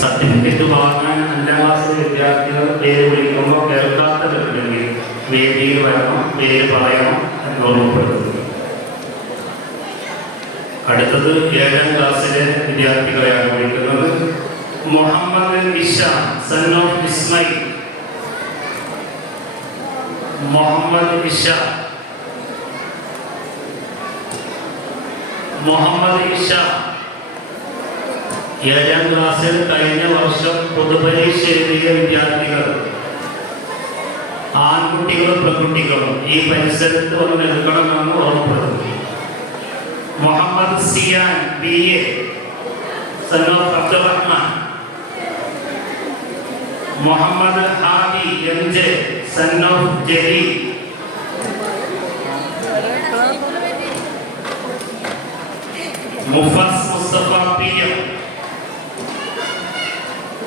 Certificate വാങ്ങാൻ 5ാം class വിദ്യാർത്ഥികൾ പേര് വിളിക്കുമ്പോൾ കേൾക്കാത്തവരുണ്ടെങ്കിൽ വേദിയിൽ വരണം, പേര് പറയണം എന്ന് ഓർമ്മപ്പെടുത്തുന്നു. അടുത്തത് 7ാം ക്ലാസ്സിലെ വിദ്യാർത്ഥികളെയാണ് വിളിക്കുന്നത്. Muhammad Ishan son of Ismail. മുഹമ്മദ് ഇഷാൻ. മുഹമ്മദ് ഇഷാൻ 7ാം ക്ലാസ്സിൽ കഴിഞ്ഞ വർഷം പൊതുപരീക്ഷ എഴുതിയ വിദ്യാർത്ഥികൾ, ആൺകുട്ടികളും പെൺകുട്ടികളും ഈ പരിസരത്ത് വന്ന് നിൽക്കണമെന്ന് ഓർമ്മപ്പെടുത്തുന്നു. Muhammad Siyan BA son of Abdurahman. Muhammad Hadi MJ son of Jaleel. Mufas Mustafa PM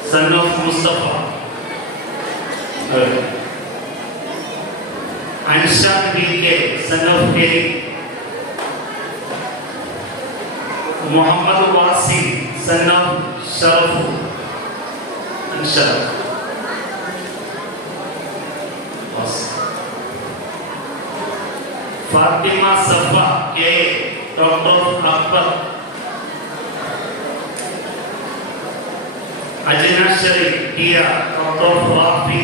son of Mustafa. Anshad BK son of Kelly. Muhammad Wasim son of Sharaf. Anshad Fatima Safa K Dr. Akbar. Ajna Sharif Tia Dr. Rafi.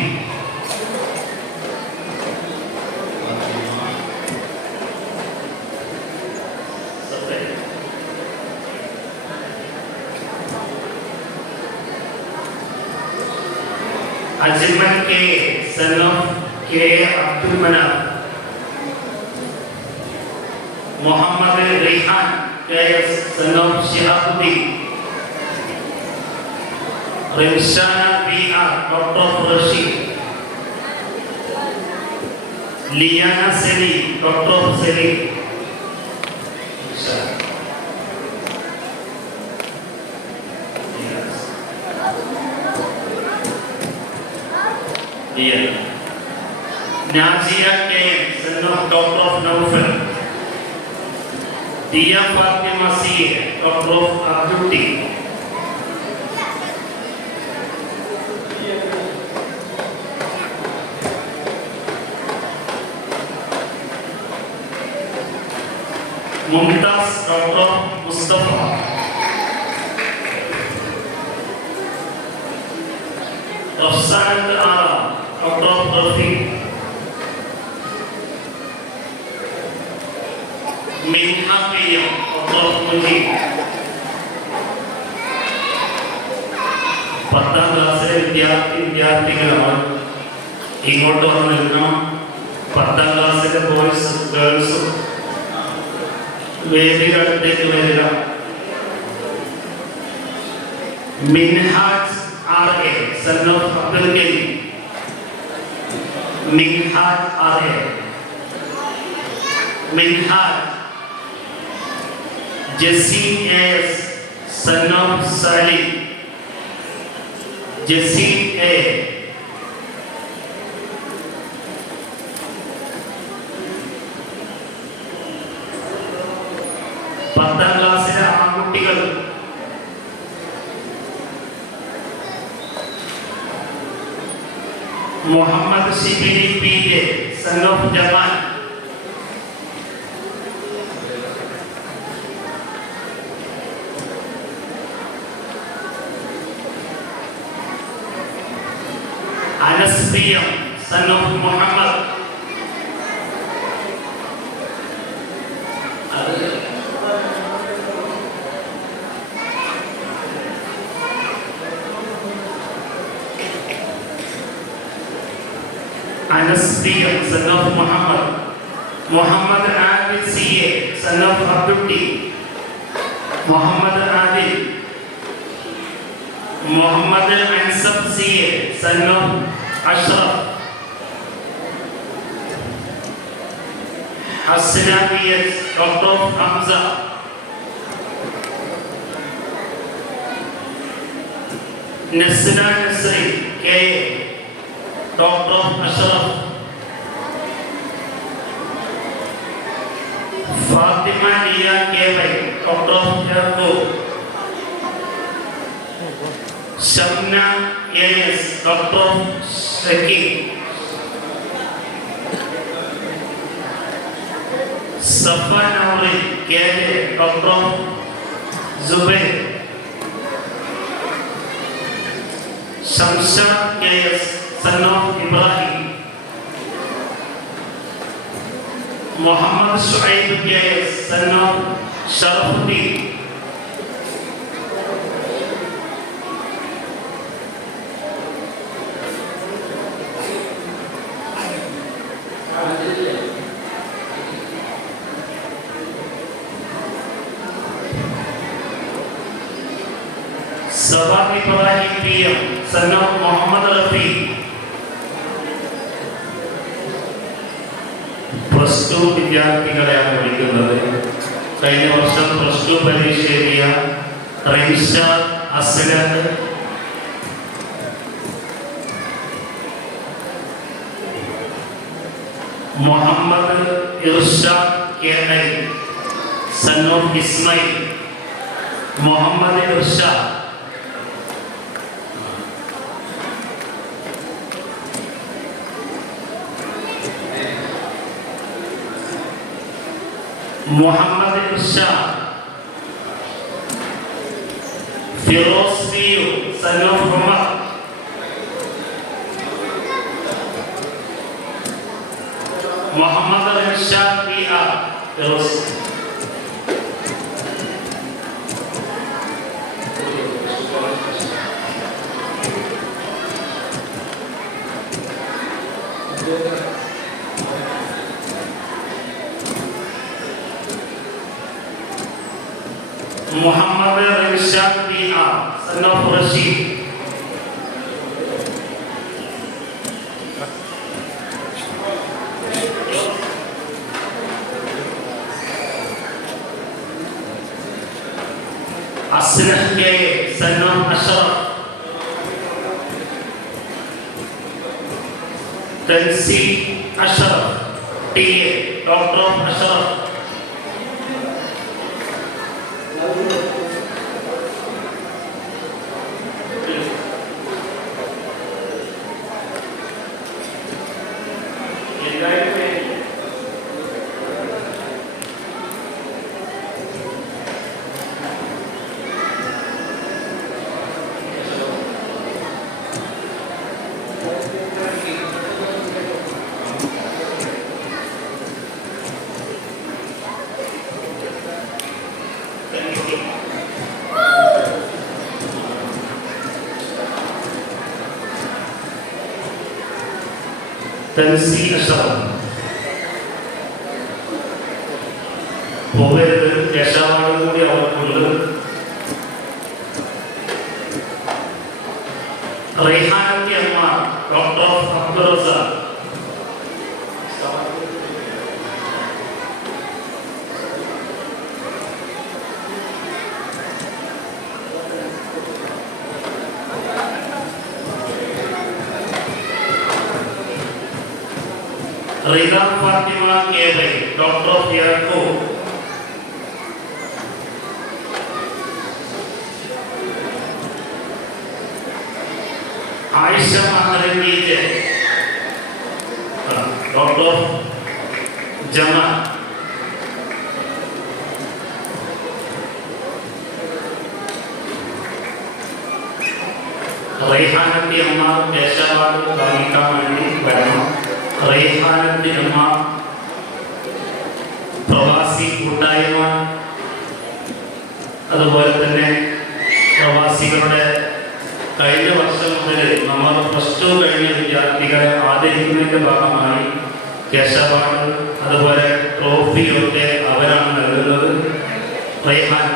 Ajman K son of K Abdul Manaf. Muhammad Rehan KS son of Shihabuddin. Rimshana PR Dr. Rashid. Liana Seli Dr. Seli. Nazia K son of Dr. Naufal. Dia Fatima C Dr. Abdul. Mumtaz Dr. Mustafa. Rafsanat Ara Dr. Rafiq. Minha Piyam Dr. Mujib. 10ാം ക്ലാസ്സിലെ വിദ്യാർത്ഥികളാണ് ഇങ്ങോട്ട് വന്ന് നിൽക്കണം. 10ാം ക്ലാസ്സിലെ ബോയ്സും ഗേൾസും വേദിയുടെ അടുത്തേക്ക് വരിക. Minhaj RA son of Abdul Karim. Minhaj RA. Minhaj Jesse AS son of Salim. Jesse A. പത്താം ക്ലാസ്സിലെ ആൺകുട്ടികൾ Muhammad Shibili PJ son of Jamal. Anas PM son of Muhammad. Anas PM son of Muhammad. Muhammad Adil CA son of Abdul. Muhammad Adil. Muhammad Ansab CA son of Ashraf. Hasna BS Dr. Hamza. Nasra Nasri KA Dr. Ashraf. Fathima Liya K Y. Daughter of Yakub. Shamna A S. Daughter of Shakeel. Safa Nouri K J. Daughter of Zubair. Shamshad K S. Son of Ibrahim. Muhammad Shuaib K S. Son of Sharafuddin. Sawad Ibrahim P M. Son of Muhammad Rafi. Plus two വിദ്യാർത്ഥികളെയാണ് വിളിക്കുന്നത്. കഴിഞ്ഞ വർഷം plus two പരീക്ഷ എഴുതിയ Rainshad Aslam, Muhammad Irshad K I. Son of Ismail. Muhammad Irshad. Muhammad Irshad. Firoz P U. Son of Umar. Muhammad Irshad P R. Firoz. Muhammad Rishad P R. Son of Rasheed. Aslah K A. Son of Ashraf. Tanseem Ashraf T A. Daughter of Ashraf. Tanseem Ashraf. പോകരുത്, യശാവാടും കൂടി അവർക്കുണ്ട്. റൈഹാനത്തി അമ്മ. Daughter of Abdul Razak. Rida Fathima K Y. Daughter of Yakub. Ayisha Mahrami K. Daughter of Jamal. റൈഹാനത്തി അമ്മ ദേശവാട് വാങ്ങിക്കാൻ വേണ്ടി വരണം. റൈഹാനത്തി അമ്മ പ്രവാസി കൂട്ടായ്മ, അതുപോലെ തന്നെ പ്രവാസികളുടെ കഴിഞ്ഞ വർഷം മുതൽ നമ്മൾ പ്ലസ് ടു കഴിഞ്ഞ വിദ്യാർത്ഥികളെ ആദരിക്കുന്നതിൻ്റെ ഭാഗമായി കേശവാട് അതുപോലെ ട്രോഫിയൊക്കെ അവരാണ് നൽകുന്നത്. റൈഹാൻ.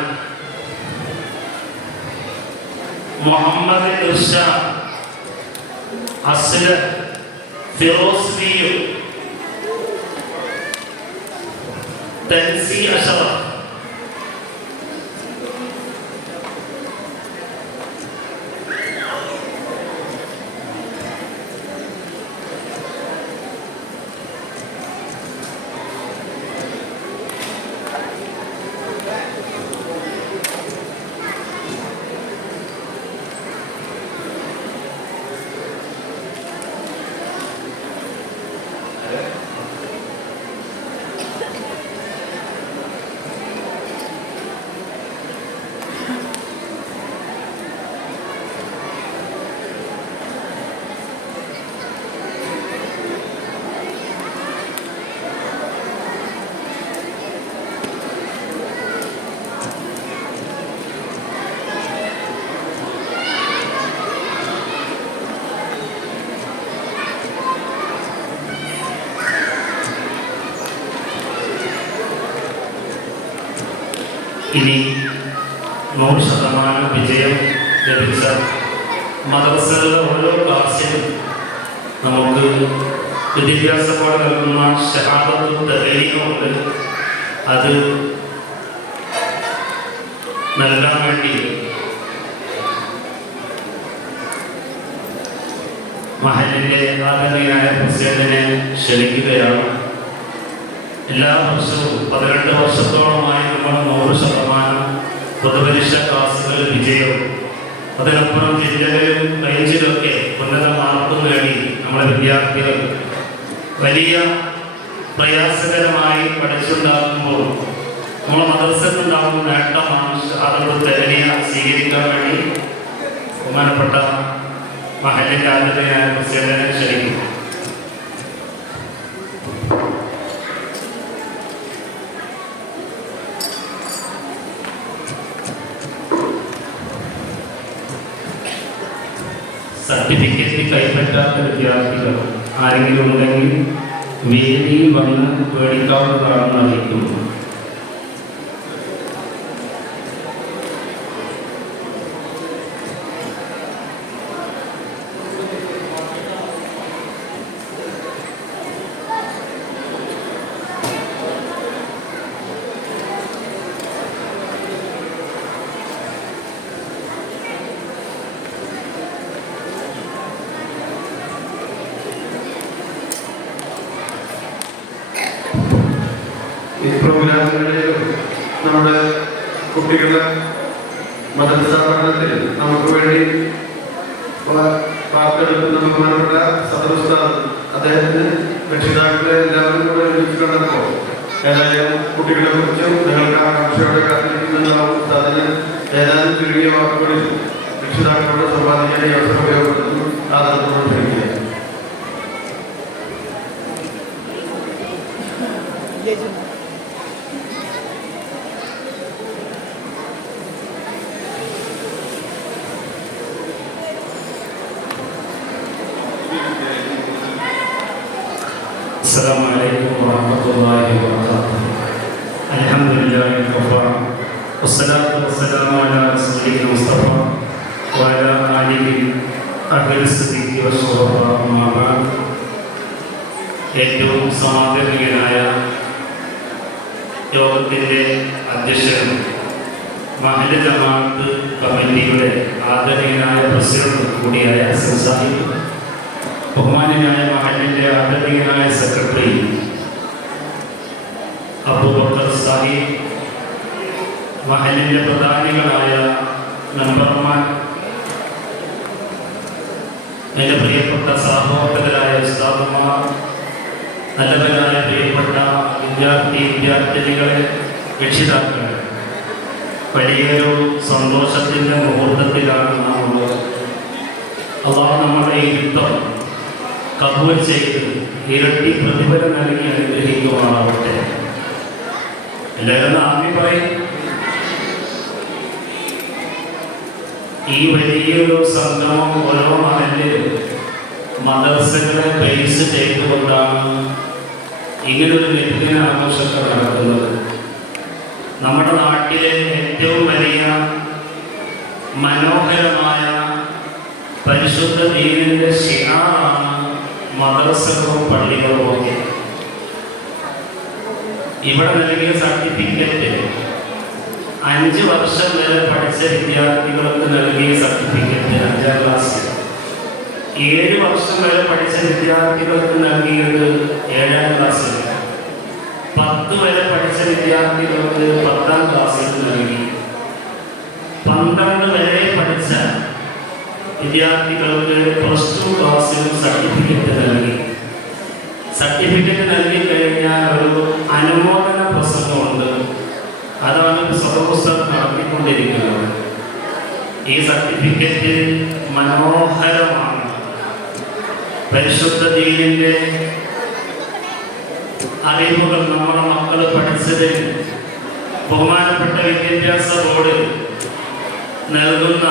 മുഹമ്മദ് ഇർഷാദ്, അസ്ലം, ഫിറോസ് പിയു, തൻസീം അഷ്റഫ്. ഇനി 100% വിജയം ലഭിച്ച മദ്രസയിലെ ഓരോ ക്ലാസ്സിലും നമുക്ക് വിദ്യാഭ്യാസത്തോടെ നൽകുന്ന ഷഹാദത്ത് തഹ്ലീലുണ്ട്. അത് നൽകാൻ വേണ്ടി മഹലിൻ്റെ ആദരണീയനായ പ്രസിഡന്റിനെ ക്ഷണിക്കുകയാണ്. എല്ലാ വർഷവും 18 വർഷത്തോളമായി നമ്മൾ 100% പൊതുപരീക്ഷ ക്ലാസ്സുകൾ വിജയവും അതിനപ്പുറം ജില്ലകളിലും റേഞ്ചിലൊക്കെ ഉന്നത മാർക്കും നേടി നമ്മളെ വിദ്യാർത്ഥികൾ വലിയ പ്രയാസകരമായി പഠിച്ചുണ്ടാക്കുമ്പോൾ നമ്മൾ മദ്രസക്കുണ്ടാകുന്ന നേട്ടമാണ് ഷഹാദത്തുൽ തഹ്ലീൽ സ്വീകരിക്കാൻ വേണ്ടി ബഹുമാനപ്പെട്ട മഹലിൻ്റെ ആദരണീയനായ പ്രസിഡന്റിനെ ക്ഷണിക്കും. സർട്ടിഫിക്കറ്റ് കൈപ്പറ്റാത്ത വിദ്യാർത്ഥികൾ ആരെങ്കിലും ഉണ്ടെങ്കിൽ വേദിയിൽ വന്ന് മേടിക്കാവുന്നതാണെന്ന് അറിയിക്കുന്നു. ഈ പ്രോഗ്രാമുകളിലും നമ്മുടെ കുട്ടികളുടെ മദ്രസ പഠനത്തിൽ നമുക്ക് വേണ്ടി വാർത്തെടുക്കുന്ന ബഹുമാനപ്പെട്ട സദർ ഉസ്താദ് അദ്ദേഹത്തിന് രക്ഷിതാക്കളെ എല്ലാവരും കൂടെ ഒരുമിച്ച് കണ്ടപ്പോൾ ഏതായാലും കുട്ടികളെ കുറിച്ചും നിങ്ങൾക്ക് ആകാംക്ഷയോടെ കാത്തിരിക്കുന്നുണ്ടാവും. ഉസ്താദിന് ഏതാനും ചുരുങ്ങിയ വാക്കുകളിൽ രക്ഷിതാക്കളോട് സമ്പാദിക്കാൻ ഈ അവസരം ഉപയോഗപ്പെടുത്തുന്നു. ആദരവോടെ ക്ഷണിക്കുക. السلام عليكم ورحمة الله وبركاته. الحمد لله وكفى والصلاة والسلام على رسوله المصطفى وعلى آله أهل الصدق والشهداء أما بعد. ഏറ്റവും സമാദരണീയനായ യോഗത്തിൻ്റെ അധ്യക്ഷനും മഹല്ല് ജമാഅത്ത് കമ്മിറ്റിയുടെ ആദരണീയനായ പ്രസിഡന്റ് കൂടിയായ ഹസൻ സാഹിബ്, ബഹുമാന്യനായ മഹല്ലിൻ്റെ ആദരണീയനായ സെക്രട്ടറി അബൂബക്കർ സാഹിബ്, മഹല്ലിൻ്റെ പ്രധാനികളായ മെമ്പർമാർ, എൻ്റെ പ്രിയപ്പെട്ട സഹോദരരായ ഉസ്താദുമാർ, നല്ലവരായ പ്രിയപ്പെട്ട വിദ്യാർത്ഥിനികളെ, രക്ഷിതാക്കളെ, വലിയൊരു സന്തോഷത്തിൻ്റെ മുഹൂർത്തത്തിലാണ് നാം ഉള്ളത്. അള്ളാഹു നമ്മുടെ ഈ യുദ്ധം കബൂൽ ചെയ്ത് ഇരട്ടി പ്രതിഫലം നൽകി അനുഗ്രഹിക്കുവാനാവട്ടെ. എല്ലാവരും ആമീൻ പറയും. ഈ വലിയൊരു സംഗമം ഓരോ മഹല്ലിലും മദ്രസകളെ ബേസ് ചെയ്തുകൊണ്ടാണ് ഇങ്ങനൊരു നബിദിന ആഘോഷമൊക്കെ നടക്കുന്നത്. നമ്മുടെ നാട്ടിലെ ഏറ്റവും വലിയ മനോഹരമായ പരിശുദ്ധ ദീനിൻ്റെ ശിആറാണ് മദ്രസകളും പള്ളികളും ഒക്കെ. ഇവിടെ നൽകിയ സർട്ടിഫിക്കറ്റ് 5 വർഷം വരെ പഠിച്ച വിദ്യാർത്ഥികൾക്ക് നൽകിയ സർട്ടിഫിക്കറ്റ് 5ാം ക്ലാസ്, 7 വർഷം വരെ പഠിച്ച വിദ്യാർത്ഥികൾക്ക് നൽകിയത് 7ാം ക്ലാസ്സിൽ, 10 വരെ പഠിച്ച വിദ്യാർത്ഥികൾക്ക് 10ാം ക്ലാസ്സിൽ നൽകി, 12 വരെ പഠിച്ച വിദ്യാർത്ഥികൾക്ക് +2 ക്ലാസ്സിലും സർട്ടിഫിക്കറ്റ് നൽകി. സർട്ടിഫിക്കറ്റ് നൽകി കഴിഞ്ഞാൽ ഒരു അനുമോദന പ്രസംഗമുണ്ട്. അതാണ് സദർഉസ്താദ് നടത്തിക്കൊണ്ടിരിക്കുന്നത്. ഈ സർട്ടിഫിക്കറ്റ് മനോഹരമാണ്. പരിശുദ്ധ ദീനിൻ്റെ അറിവുകൾ നമ്മുടെ മക്കൾ പഠിച്ചതിൽ ബഹുമാനപ്പെട്ട വിദ്യാഭ്യാസ ബോർഡ് നൽകുന്ന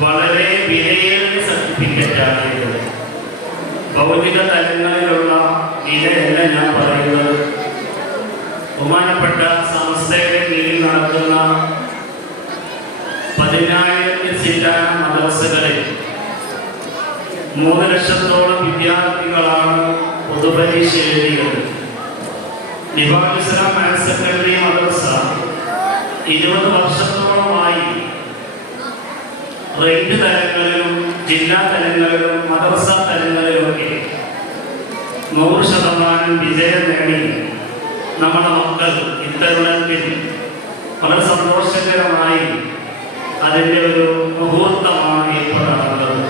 വളരെ വിലയേറിയ സർട്ടിഫിക്കറ്റാണ് ഇത്. ഭൗതിക തലങ്ങളിലുള്ള വിലയല്ല ഞാൻ പറയുന്നത്. ബഹുമാനപ്പെട്ട സംസ്ഥയുടെ കീഴിൽ നടക്കുന്ന 10,000 ചില്ലാന മദ്രസകളിൽ 3 ലക്ഷത്തോളം വിദ്യാർത്ഥികളാണ് പൊതുപരീക്ഷ എഴുതിയത്. നിഫാഖ് ഇസ്ലാം ഹയർ സെക്കൻഡറി മദ്രസ 20 വർഷത്തോളമായി റേഞ്ച് തലങ്ങളിലും ജില്ലാ തലങ്ങളിലും മദ്രസ തലങ്ങളിലുമൊക്കെ 100% വിജയം നേടി നമ്മുടെ മക്കൾ ഇത്തരുണത്തിൽ വളരെ സന്തോഷകരമായി അതിൻ്റെ ഒരു മുഹൂർത്തമാണ് ഇപ്പോൾ നടന്നത്.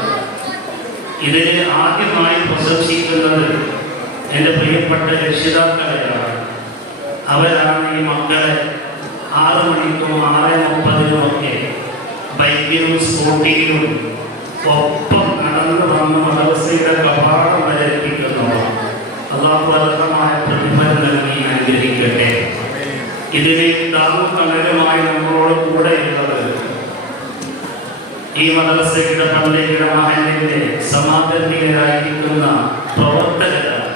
ഇതിൽ ആദ്യമായി പ്രശംസിക്കുന്നത് എൻ്റെ പ്രിയപ്പെട്ട രക്ഷിതാക്കളെയാണ്. അവരാണ് ഈ മക്കളെ 6 മണിക്കും 6:30 ഒക്കെ ബൈക്കിലും സ്കൂട്ടിയിലും ഒപ്പം നടന്നു വന്ന് മദ്രസയുടെ കവാടം വരെ എത്തിക്കുന്നവർ. അല്ലാഹു അർഹമായ പ്രതിഫലം നൽകി അനുഗ്രഹിക്കട്ടെ. ഇതിന് താങ്ങും തണലുമായി നമ്മളോട് കൂടെയുള്ളത് ഈ മദ്രസയുടെ പള്ളിയുടെ മഹല്ലിന്റെ സമാദരണീയരായിരിക്കുന്ന പ്രവർത്തകരാണ്.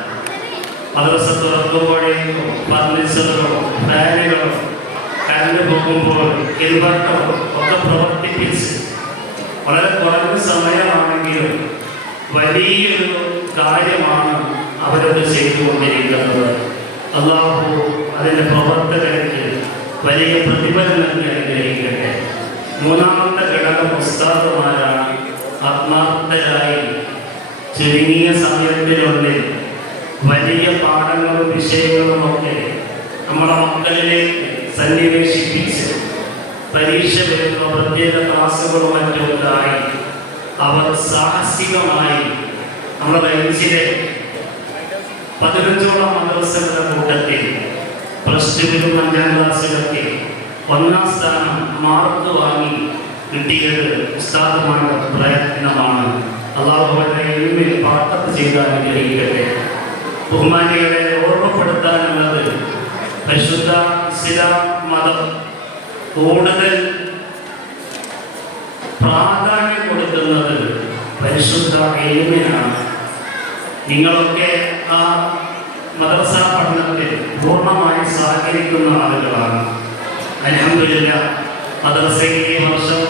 മദ്രസ തുറക്കുമ്പോഴേക്കും ഫർണിച്ചറുകളും ഫാനുകളും കരണ്ട് പോകുമ്പോൾ ഇൻവെർട്ടറും ഒക്കെ പ്രവർത്തിപ്പിച്ച് വളരെ കുറഞ്ഞ സമയമാണെങ്കിലും വലിയൊരു കാര്യമാണ് അവരത് ചെയ്തുകൊണ്ടിരിക്കുന്നത്. അല്ലാഹു അതിൻ്റെ പ്രവർത്തകർക്ക് വലിയ പ്രതിഫലം നൽകി അനുഗ്രഹിക്കട്ടെ. മൂന്നാമത്തെ ഘടകം ഉസ്താദുമാരാണ്. ആത്മാർത്ഥരായി ചുരുങ്ങിയ സമയത്തിനുള്ളിൽ വലിയ പാഠങ്ങളും വിഷയങ്ങളും ഒക്കെ നമ്മുടെ മക്കളിലേക്ക് സന്നിവേശിപ്പിച്ച് പരീക്ഷ വരുന്ന പ്രത്യേക ക്ലാസ്സുകളും മറ്റുമൊക്കെയായി അവർ സാഹസികമായി നമ്മുടെ റേഞ്ചിലെ 15ഓളം മദ്രസകളുടെ കൂട്ടത്തിൽ +2 5ാം ക്ലാസ്സിലൊക്കെ 1ാം സ്ഥാനം മാർക്ക് വാങ്ങി കിട്ടിയത് ഉസ്താദുമാരുടെ പ്രയത്നമാണ്. അല്ലാഹു അവരെ പാട്ടത്ത് ചെയ്ത് അനുഗ്രഹിക്കട്ടെ. ബഹുമാനികളെ ഓർമ്മപ്പെടുത്താനുള്ളത് പരിശുദ്ധ ഇസ്ലാം മതം കൂടുതൽ പ്രാധാന്യം കൊടുക്കുന്നത് പരിശുദ്ധ ഇൽമിനാണ്. നിങ്ങളൊക്കെ ആ മദ്രസ പഠനത്തിൽ പൂർണ്ണമായി സഹകരിക്കുന്ന ആളുകളാണ്. അൽഹംദുലില്ലാഹ് മദ്രസയിൽ ഈ വർഷം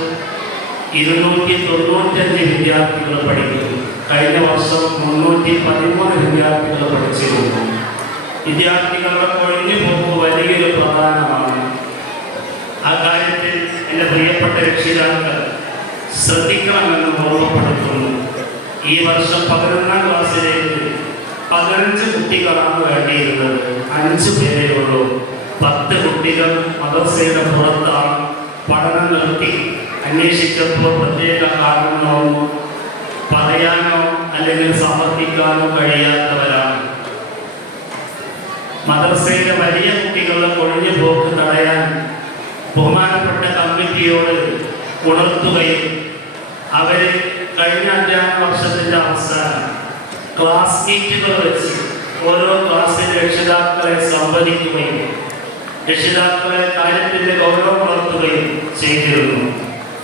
295 വിദ്യാർത്ഥികൾ പഠിക്കുന്നു. കഴിഞ്ഞ വർഷം 313 വിദ്യാർത്ഥികൾ പഠിച്ചിരുന്നു. വിദ്യാർത്ഥികളുടെ കൊഴിഞ്ഞു പോക്ക് വലിയൊരു പ്രധാനമാണ്. ആ കാര്യത്തിൽ എൻ്റെ പ്രിയപ്പെട്ട രക്ഷിതാക്കൾ ശ്രദ്ധിക്കണമെന്ന് ഓർമ്മപ്പെടുത്തുന്നു. ഈ വർഷം 11ാം ക്ലാസ്സിലേക്ക് 15 കുട്ടികളാണ് വേണ്ടിയിരുന്നത്. 5 പേരേ ഉള്ളൂ. 10 കുട്ടികൾ മദ്രസയുടെ പുറത്താണ്. പഠനം നിർത്തി. അന്വേഷിച്ചപ്പോൾ പ്രത്യേക കാരണങ്ങളൊന്നും പറയാനോ അല്ലെങ്കിൽ സമർപ്പിക്കാനോ കഴിയാത്തവരാണ്. മദ്രസയിലെ വലിയ കുട്ടികളുടെ കൊഴിഞ്ഞു പോക്ക് തടയാൻ ബഹുമാനപ്പെട്ട കമ്മിറ്റിയോട് ഉണർത്തുകയും അവര് കഴിഞ്ഞ അധ്യയന വർഷത്തിന്റെ അവസാനം ക്ലാസ് മീറ്റുകൾ വെച്ച് ഓരോ ക്ലാസ്സിൽ രക്ഷിതാക്കളെ സംവദിക്കുകയും രക്ഷിതാക്കളെ കാര്യത്തിന്റെ ഗൗരവം ഉണർത്തുകയും ചെയ്തിരുന്നു.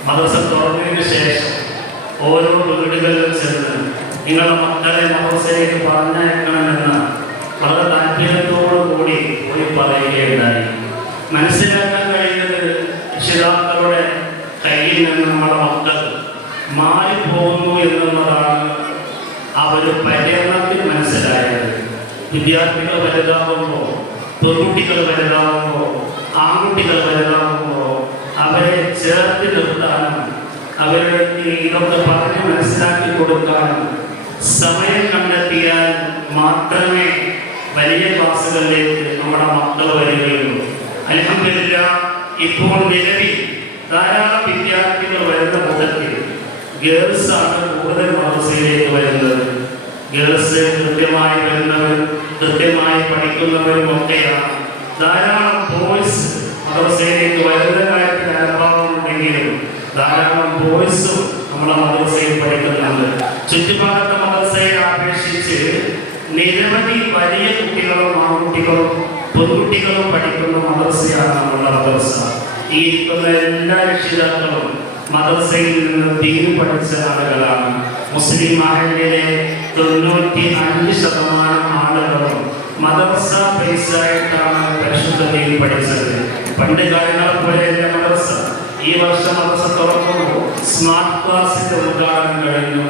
മദ്രസ തുറന്നതിന് ശേഷം ഓരോ വീടുകളിലും ചെന്ന് നിങ്ങളുടെ മക്കളെ മദ്രസയിലേക്ക് പറഞ്ഞയക്കണമെന്ന് വളരെ താല്പര്യത്തോടു കൂടി പോയി പറയുകയുണ്ടായി. മനസ്സിലാക്കാൻ കഴിയുന്നത് രക്ഷിതാക്കളുടെ കയ്യിൽ നിന്ന് നമ്മുടെ മക്കൾ മാറിപ്പോകുന്നു എന്നുള്ളതാണ് അവർ പര്യടനത്തിൽ മനസ്സിലായത്. വിദ്യാർത്ഥികൾ വലുതാകുമ്പോൾ, പെൺകുട്ടികൾ വലുതാകുമ്പോൾ, ആൺകുട്ടികൾ വലുതാകുമ്പോൾ അവരെ ചേർത്ത് നിർത്താനും അവരുടെ ഇതൊക്കെ പറഞ്ഞ് മനസ്സിലാക്കി കൊടുക്കാനും സമയം കണ്ടെത്തിയാൽ മാത്രമേ വലിയ ക്ലാസ്സുകളിലേക്ക് നമ്മുടെ മക്കൾ വരികയുള്ളൂ. അൽഹംദുലില്ലാഹ് ഇപ്പോൾ നിലവിൽ ധാരാളം വിദ്യാർത്ഥികൾ വരുന്ന കൂട്ടത്തിൽ ഗേൾസാണ് കൂടുതൽ മദ്രസയിലേക്ക് വരുന്നത്. ഗേൾസ് കൃത്യമായി വരുന്നവരും കൃത്യമായി പഠിക്കുന്നവരും ഒക്കെയാണ്. ധാരാളം ബോയ്സ് മദ്രസയിലേക്ക് വരുന്ന കാര്യത്തിൽ അനുഭവമുണ്ടെങ്കിലും ധാരാളം ബോയ്സും നമ്മുടെ മദ്രസയിൽ പഠിക്കുന്നുണ്ട്. ചുറ്റുപാടത്തെ മദ്രസയെ അപേക്ഷിച്ച് നിരവധി വലിയ കുട്ടികളും ആൺകുട്ടികളും പെൺകുട്ടികളും പഠിക്കുന്ന മദ്രസയാണ് നമ്മുടെ മദ്രസ. ഈ ഇരിക്കുന്ന എല്ലാ രക്ഷിതാക്കളും മദ്രസയിൽ നിന്ന് ദീൻ പഠിച്ച ആളുകളാണ്. മുസ്ലിം മഹല്ലിലെ 95% ആളുകളും മദ്രസ ബേസായിട്ടാണ് പരിശുദ്ധതയിൽ പഠിച്ചത്. പണ്ട് കാലങ്ങളെ പോലെയല്ല മദ്രസ. ഈ വർഷം മദ്രസ തുറക്കുമ്പോൾ സ്മാർട്ട് ക്ലാസിന്റെ ഉദ്ഘാടനം കഴിഞ്ഞു.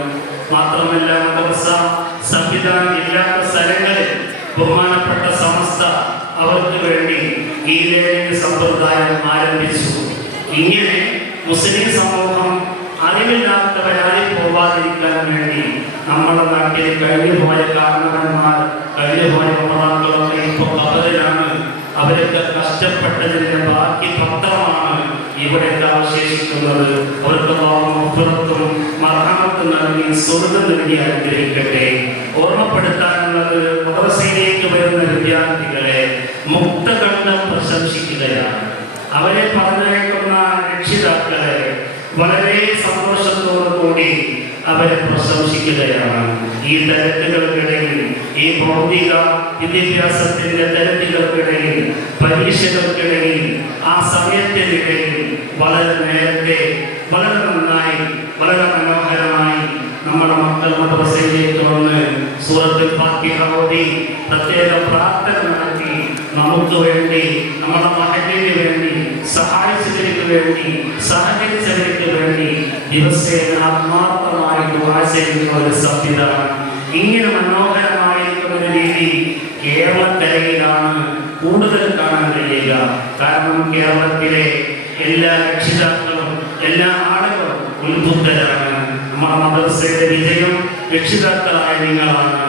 മാത്രമല്ല മദ്രസ സംവിധാനം ഇല്ലാത്ത സ്ഥലങ്ങളിൽ ബഹുമാനപ്പെട്ട സമസ്ത അവർക്ക് വേണ്ടി ഈ ലേണിംഗ് സമ്പ്രദായം ആരംഭിച്ചു. ഇങ്ങനെ മുസ്ലിം സമൂഹം അറിവില്ലാത്തവരായി പോവാതിരിക്കാൻ വേണ്ടി നമ്മുടെ നാട്ടിൽ കഴിഞ്ഞുപോയ കാരണവന്മാർ, കഴിഞ്ഞുപോയ ഉമറാക്കളൊക്കെ ഇപ്പോൾ കബറിലാണ്. അവരൊക്കെ കഷ്ടപ്പെട്ടതിന്റെ ബാക്കി പത്രമാണ് ഇവിടെയൊക്കെ അവശേഷിക്കുന്നത്. അവർക്ക് പുറത്തും മർഹമത്തും നൽകി സ്വർഗം നൽകി അനുഗ്രഹിക്കട്ടെ. ഓർമ്മപ്പെടുത്താനുള്ളത് മദ്രസയിലേക്ക് വരുന്ന വിദ്യാർത്ഥികളെ മുക്തകണ്ഠം പ്രശംസിക്കുകയാണ്. അവരെ പറഞ്ഞയക്കുന്ന രക്ഷിതാക്കളെ വളരെ സന്തോഷത്തോടു കൂടി അവരെ പ്രശംസിക്കുകയാണ്. ഈ തിരക്കുകൾക്കിടയിൽ, ഈ ഭൗതിക വിദ്യാഭ്യാസത്തിന്റെ തിരക്കുകൾക്കിടയിൽ, പരീക്ഷകൾക്കിടയിൽ, ആ സമയത്തിനിടയിൽ വളരെ നേരത്തെ, വളരെ നന്നായി, വളരെ മനോഹരമായി നമ്മുടെ മക്കൾ മദ്രസയിലേക്ക് വന്ന് സൂറത്തുൽ ഫാത്തിഹ ഓതി പ്രത്യേക പ്രാർത്ഥന നടത്തി നമുക്ക് വേണ്ടി, നമ്മുടെ മഹല്ലിന് വേണ്ടി, സഹായിച്ചവർക്ക് വേണ്ടി, സഹകരിച്ചവർക്ക് വേണ്ടി ദിവസേന ആത്മാർത്ഥമായി ദുആ ചെയ്യുന്ന ഒരു സംവിധാനം. ഇങ്ങനെ മനോഹരമായിരിക്കുന്ന ഒരു രീതി കേരളക്കരയിലാണ് കൂടുതൽ കാണാൻ കഴിയുക. കാരണം കേരളത്തിലെ എല്ലാ രക്ഷിതാക്കളും, എല്ലാ ആളുകളും ഉത്ബുദ്ധരാണ്. നമ്മുടെ മദ്രസയുടെ വിജയം രക്ഷിതാക്കളായ നിങ്ങളാണ്.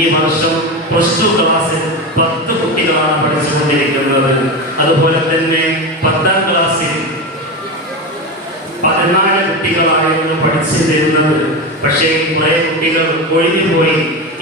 ഈ വർഷം +2 ക്ലാസ്സിൽ 10 കുട്ടികളാണ് പഠിച്ചുകൊണ്ടിരിക്കുന്നത്. അതുപോലെ തന്നെ 10ാം ക്ലാസ്സിൽ 14 കുട്ടികളായിരുന്നു പഠിച്ചിരുന്നത്. പക്ഷേ കുറെ കുട്ടികൾ ഒഴിഞ്ഞുപോയി.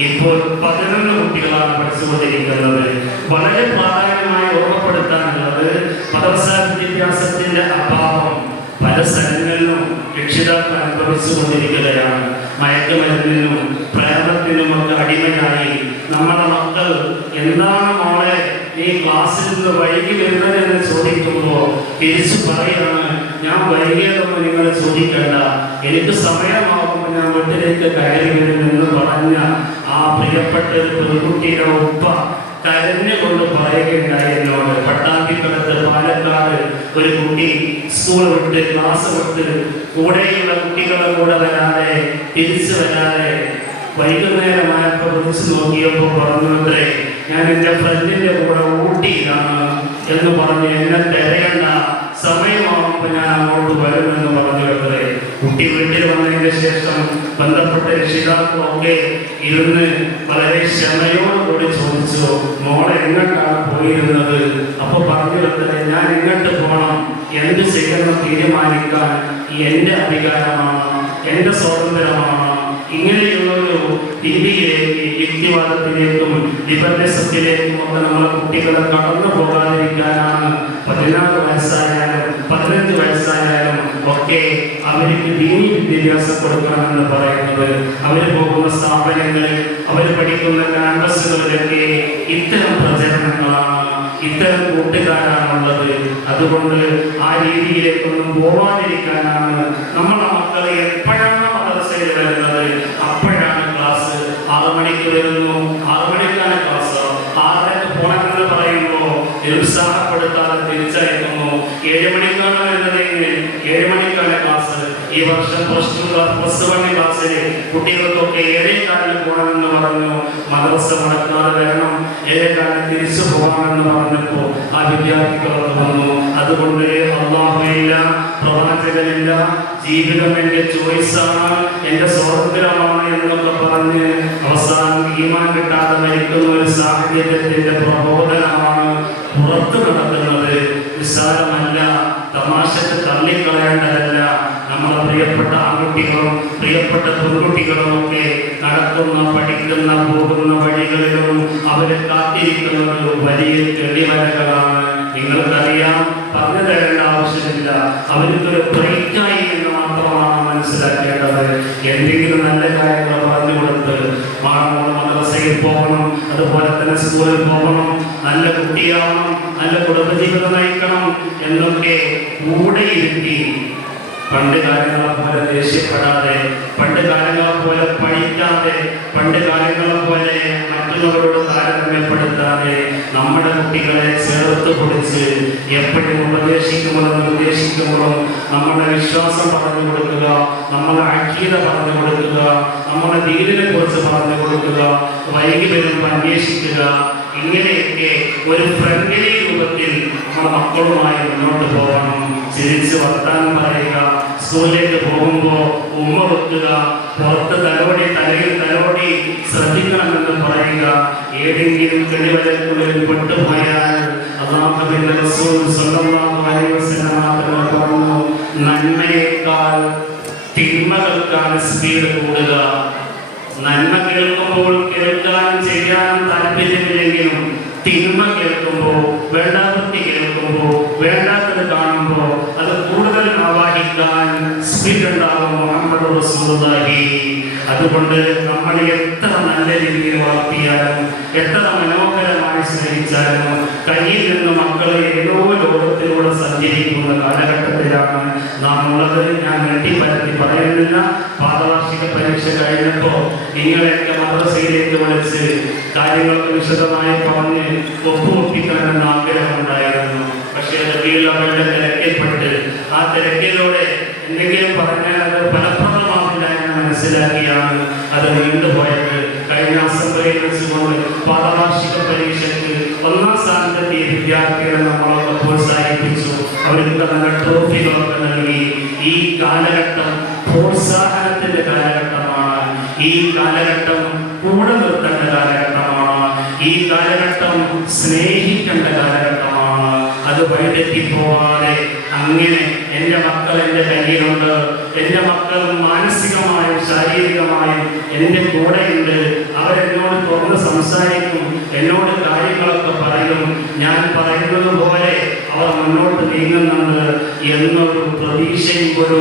ഇപ്പോൾ 11 കുട്ടികളാണ് പഠിച്ചുകൊണ്ടിരിക്കുന്നത്. വളരെ പ്രാധാന്യമായി ഓർമ്മപ്പെടുത്താനുള്ളത് മദ്രസ വിദ്യാഭ്യാസത്തിന്റെ അഭാവം പല സ്ഥലങ്ങളിലും രക്ഷിതാക്കൾ അനുഭവിച്ചുകൊണ്ടിരിക്കുകയാണ്. മയക്കുമരുന്നിനും പ്രേമത്തിനുമൊക്കെ അടിമയായി നമ്മുടെ മക്കൾ എന്താണ് മോളെ ഈ ക്ലാസ്സിൽ നിന്ന് വൈകി വരുന്നതെന്ന് ചോദിക്കുമ്പോൾ തിരിച്ചു പറയാണ്, ഞാൻ വൈകിയതൊന്നും നിങ്ങൾ ചോദിക്കേണ്ട, എനിക്ക് സമയമാകുമ്പോൾ ഞാൻ വീട്ടിലേക്ക് കയറി വരുമെന്ന് പറഞ്ഞ ആ പ്രിയപ്പെട്ട ഒരു പെൺകുട്ടിയുടെ ഉപ്പ കരഞ്ഞുകൊണ്ട് പറയുകയുണ്ടായി എന്നോട്. പട്ടാമ്പിക്കടുത്ത് പാലക്കാട് ഒരു കുട്ടി സ്കൂൾ വിട്ട്, ക്ലാസ് വിട്ട്, കൂടെയുള്ള കുട്ടികളെ കൂടെ വരാതെ, തിരിച്ചു വരാതെ വൈകുന്നേരമായപ്പോൾ വിളിച്ചു നോക്കിയപ്പോൾ പറഞ്ഞത്രേ, ഞാൻ എൻ്റെ ഫ്രണ്ടിൻ്റെ കൂടെ ഊട്ടിയിലാണ് എന്ന് പറഞ്ഞ് എന്നെ തിരയണ്ട, സമയമാകുമ്പോൾ ഞാൻ അങ്ങോട്ട് വരുമെന്ന് പറഞ്ഞു അത്രേ. കുട്ടി വീട്ടിൽ വന്നതിന് ശേഷം ബന്ധപ്പെട്ട രക്ഷിതാക്കളൊക്കെ ഇരുന്ന് വളരെ ക്ഷമയോടുകൂടി ചോദിച്ചു, മോളെ എങ്ങോട്ടാണ് പോയിരുന്നത്? അപ്പൊ പറഞ്ഞു അത്രേ, ഞാൻ എങ്ങോട്ട് പോകണം, എന്ത് ചെയ്യണം തീരുമാനിക്കാൻ എൻ്റെ അധികാരമാണ്, എൻ്റെ സ്വാതന്ത്ര്യമാണ്. ഇങ്ങനെയുള്ളൊരു രീതിയിലേക്ക്, യുക്തിവാദത്തിലേക്കും ലിബറലിസത്തിലേക്കും ഒക്കെ നമ്മളെ കുട്ടികളെ കടന്നു പോകാതിരിക്കാനാണ് 16 വയസ്സായാലും 15 വയസ്സായാലും ഒക്കെ അവർക്ക് ദീനി വിദ്യാഭ്യാസം കൊടുക്കണമെന്ന് പറയുന്നത്. അവർ പോകുന്ന സ്ഥാപനങ്ങളിൽ, അവർ പഠിക്കുന്ന ക്യാമ്പസുകളിലൊക്കെ ഇത്തരം പ്രചരണങ്ങളാണ്, ഇത്തരം കൂട്ടുകാരാണുള്ളത്. അതുകൊണ്ട് ആ രീതിയിലേക്കൊന്നും പോവാതിരിക്കാനാണ് നമ്മുടെ മക്കളെ എപ്പോഴാണ് മദ്രസയിൽ വരുന്നത് അപ്പോഴാണ് ക്ലാസ്. 6 മണിക്ക് വരുന്നു, 6 മണിക്കാണ് ക്ലാസ്. 6:30 പോകണമെന്ന് പറയുമ്പോൾ നിരുത്സാഹപ്പെടുത്താതെ തിരിച്ചയക്കുന്നു. 7 മണിക്കാണ് വരുന്നതെങ്കിൽ 7 മണിക്കാണ് ക്ലാസ്. ഈ വർഷം +1 ക്ലാസ്സിൽ കുട്ടികൾക്കൊക്കെ 7:15 പോകണമെന്ന് പറഞ്ഞു. മദ്രസ മുടക്കാതെ വരണം, 7:15 തിരിച്ചു പോകണമെന്ന് പറഞ്ഞപ്പോൾ ആ വിദ്യാർത്ഥികളൊക്കെ വന്നു. അതുകൊണ്ട് അല്ലാഹുവില്ല, പ്രവാചകനില്ല, ജീവിതം എൻ്റെ ചോയ്സാണ്, എൻ്റെ സ്വാതന്ത്ര്യമാണ് എന്നൊക്കെ പറഞ്ഞ് അവസാനം ഈമാൻ കിട്ടാതെ മരിക്കുന്ന ഒരു സാഹചര്യത്തിന്റെ പ്രബോധനമാണ് പുറത്തു നടക്കുന്നത്. നിസ്സാരമല്ല, തമാശക്ക് തള്ളിക്കളയേണ്ടതല്ല. നമ്മുടെ പ്രിയപ്പെട്ട ആൺകുട്ടികളും പ്രിയപ്പെട്ട പെൺകുട്ടികളും ഒക്കെ നടക്കുന്ന, പഠിക്കുന്ന, പോകുന്ന വഴികളിലും അവരെ കാത്തിരിക്കുന്നത് വലിയ തെളിവരകളാണ്. നിങ്ങൾക്കറിയാം, പറഞ്ഞു തരേണ്ട ആവശ്യമില്ല. അവർക്കൊരു ബ്രേക്കായി എന്ന് മാത്രമാണ് മനസ്സിലാക്കേണ്ടത്. എന്തെങ്കിലും നല്ല കാര്യങ്ങൾ പറഞ്ഞു കൊടുത്ത് മദ്രസയിൽ പോകണം, അതുപോലെ തന്നെ സ്കൂളിൽ പോകണം, നല്ല കുട്ടിയാവണം, നല്ല കുടുംബജീവിതം നയിക്കണം എന്നൊക്കെ കൂടെ ഇരുത്തി പണ്ട് കാലങ്ങളെ പോലെ ദേഷ്യപ്പെടാതെ, പണ്ട് കാലങ്ങളെ പോലെ പഴിക്കാതെ, പണ്ട് കാലങ്ങളെ പോലെ മറ്റുള്ളവരോട് താരതമ്യപ്പെടുത്താതെ നമ്മുടെ കുട്ടികളെ ചേർത്ത് പിടിച്ച് എപ്പോഴും ഉപദേശിക്കുമ്പോഴും നിർദ്ദേശിക്കുമ്പോഴും നമ്മുടെ വിശ്വാസം പറഞ്ഞു കൊടുക്കുക, നമ്മുടെ അഖീദ പറഞ്ഞു കൊടുക്കുക, നമ്മുടെ ദീനിനെ കുറിച്ച് പറഞ്ഞു കൊടുക്കുക, വൈകി വരുമ്പോൾ അന്വേഷിക്കുക. ഇങ്ങനെയൊക്കെ ഒരു ഫ്രണ്ട്ലി രൂപത്തിൽ നമ്മുടെ മക്കളുമായി മുന്നോട്ട് പോകണം. ചിരിച്ച് വർത്താനം പറയുക, സ്കൂളിലേക്ക് പോകുമ്പോൾ ഉമ്മ വെക്കുക, പുറത്ത് തലയിൽ തലോടി ശ്രദ്ധിക്കണമെന്ന് പറയുക. ഏതെങ്കിലും തെളിവരക്കുള്ളിൽ പെട്ടുപോയാൽ അല്ലാഹുവിന്റെ റസൂൽ സ്വല്ലല്ലാഹു അലൈഹി വസല്ലം പറഞ്ഞു, നന്മയേക്കാൾ തിന്മകൾക്കാണ് സ്പീഡ് കൂടുക. നന്മ കേൾക്കുമ്പോൾ കേൾക്കാനും ചെയ്യാനും താല്പര്യമില്ലെങ്കിലും തിന്മ കേൾക്കുമ്പോൾ, വേണ്ടാവൃത്തി കേൾക്കുമ്പോൾ, വേണ്ടാത്തത് കാണുമ്പോൾ അത് കൂടുതൽ ആവാഹിക്കാൻ സ്പീഡ് ഉണ്ടാകും മുഹമ്മദ് റസൂലുള്ളാഹി. അതുകൊണ്ട് നമ്മൾ എത്ര നല്ല രീതിയിൽ വളർത്തിയാലും, എത്ര മനോഹരമായി സ്നേഹിച്ചാലും, കയ്യിൽ നിന്ന് മക്കളെ ഏതോ ലോകത്തിലൂടെ സഞ്ചരിക്കുന്ന കാലഘട്ടത്തിലാണ് നാം ഉള്ളത്. ഞാൻ വെട്ടിപ്പരത്തി പറയുന്നില്ല. പാദവാർഷിക പരീക്ഷ കഴിഞ്ഞപ്പോൾ നിങ്ങളെയൊക്കെ മദ്രസയിലേക്ക് വിളിച്ച് കാര്യങ്ങൾക്ക് വിശദമായി പറഞ്ഞ് ഒപ്പുവെപ്പിക്കണമെന്ന് ആഗ്രഹമുണ്ടായിരുന്നു. പക്ഷേ അവരുടെ തിരക്കിൽപ്പെട്ട് ആ തിരക്കിലൂടെ എന്തെങ്കിലും പറഞ്ഞാൽ അത് ഫലപ്രദമാകില്ല എന്ന് മനസ്സിലാക്കിയാണ് അത് നീണ്ടുപോയത്. കഴിഞ്ഞ അസംബ്ലിയിൽ വെച്ചുകൊണ്ട് പാദവാർഷിക പരീക്ഷയ്ക്ക് 1ാം സ്ഥാനത്തെത്തിയ വിദ്യാർത്ഥികളെ നമ്മളൊക്കെ പ്രോത്സാഹിപ്പിച്ചു. അവർക്ക് നല്ല ട്രോഫികളൊക്കെ നൽകി. ഈ കാലഘട്ടം പ്രോത്സാഹനത്തിന്റെ കാലഘട്ടമാണ്. ഈ കാലഘട്ടം കൂടെ നിർത്തേണ്ട കാലഘട്ടമാണ്. ഈ കാലഘട്ടം സ്നേഹിക്കേണ്ട കാലഘട്ടമാണ്. അത് വഴിതെറ്റിപ്പോവാതെ അങ്ങനെ എൻ്റെ മക്കൾ എൻ്റെ കയ്യിലുണ്ട്, എൻ്റെ മക്കൾ മാനസികമായും ശാരീരികമായും എൻ്റെ കൂടെയുണ്ട്, അവരെന്നോട് തുറന്ന് സംസാരിക്കും, എന്നോട് കാര്യങ്ങളൊക്കെ പറയും, ഞാൻ പറയുന്നത് പോലെ അവർ മുന്നോട്ട് നീങ്ങുന്നുണ്ട് എന്നൊരു പ്രതീക്ഷയും ഒരു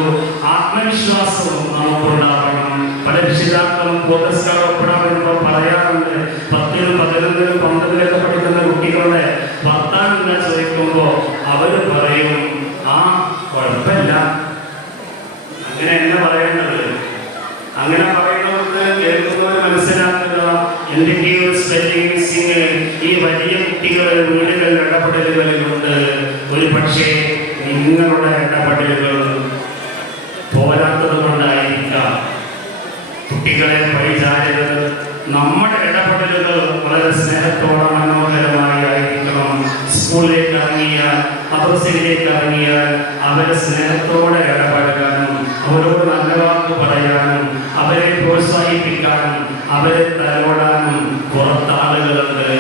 ആത്മവിശ്വാസവും നമുക്കുണ്ടാവണം. പല രക്ഷിതാക്കളും പോലീസുകാർ ഒപ്പിടാൻ വരുമ്പോൾ പറയാറുണ്ട്, 10ലും 11ലും 12ലൊക്കെ പഠിക്കുന്ന കുട്ടികളുടെ വർത്താനം എന്താ ചോദിക്കുമ്പോൾ അവർ പറയും, ആ കുഴപ്പമില്ല. അങ്ങനെ എന്നെ പറയേണ്ടത്? അങ്ങനെ പറയുന്നവർക്ക് കേൾക്കുന്നവർ മനസ്സിലാക്കുക, എന്തൊക്കെയോ സ്പെല്ലിംഗ് മിസ്സിങ് ഈ വലിയ കുട്ടികളുടെ വീടുകളിൽ ഇടപെടലുകളിലുണ്ട്. ഒരു പക്ഷേ നിങ്ങളുടെ ഇടപെടലുകൾ പോരാത്തത് കൊണ്ടായിരിക്കാം. കുട്ടികളെ പരിചാരകർ നമ്മുടെ ഇടപെടലുകൾ വളരെ സ്നേഹത്തോടെ മനോഹരമായി ആയിരിക്കണം. സ്കൂളിലേക്ക് ഇറങ്ങിയാൽ, മദ്രസയിലേക്ക് ഇറങ്ങിയാൽ അവരെ സ്നേഹത്തോടെ ഇടപെടാനും, അവരോട് നല്ല വാക്ക് പറയാനും, അവരെ പ്രോത്സാഹിപ്പിക്കാനും, അവരെ തലോടാനും പുറത്താളുകളുണ്ട്.